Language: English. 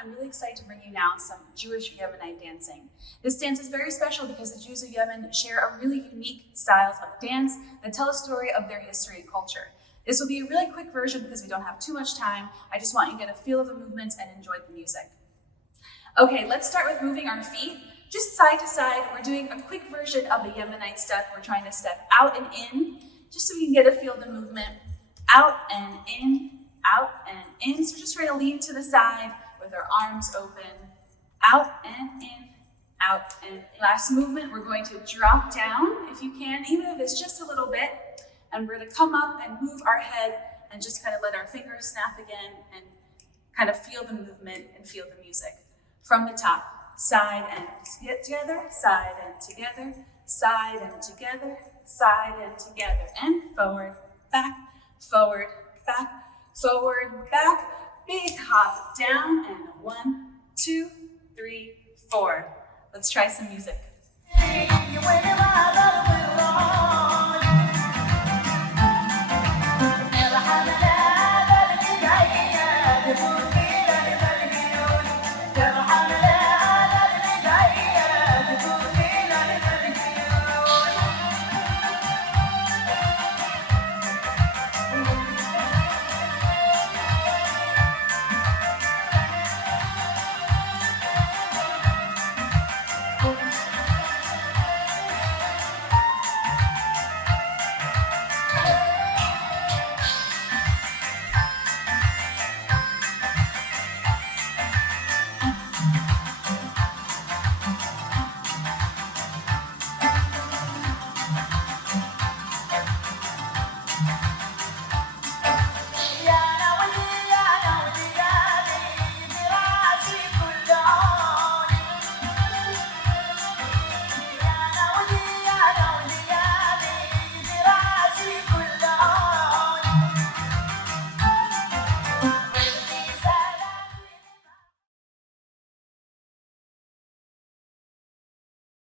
I'm really excited to bring you now some Jewish Yemenite dancing. This dance is very special because the Jews of Yemen share a really unique styles of dance that tell a story of their history and culture. This will be a really quick version because we don't have too much time. I just want you to get a feel of the movements and enjoy the music. Okay, let's start with moving our feet just side to side. We're doing a quick version of the Yemenite step. We're trying to step out and in, just so we can get a feel of the movement. Out and in, out and in. So we're just trying to lean to the side with our arms open. Out and in, out and in. Last movement, we're going to drop down if you can, even if it's just a little bit. And we're going to come up and move our head and just kind of let our fingers snap again and kind of feel the movement and feel the music. From the top, side and together, side and together, side and together, side and together, and forward, back, forward, back, forward, back. Big hop down and 1, 2, 3, 4. Let's try some music.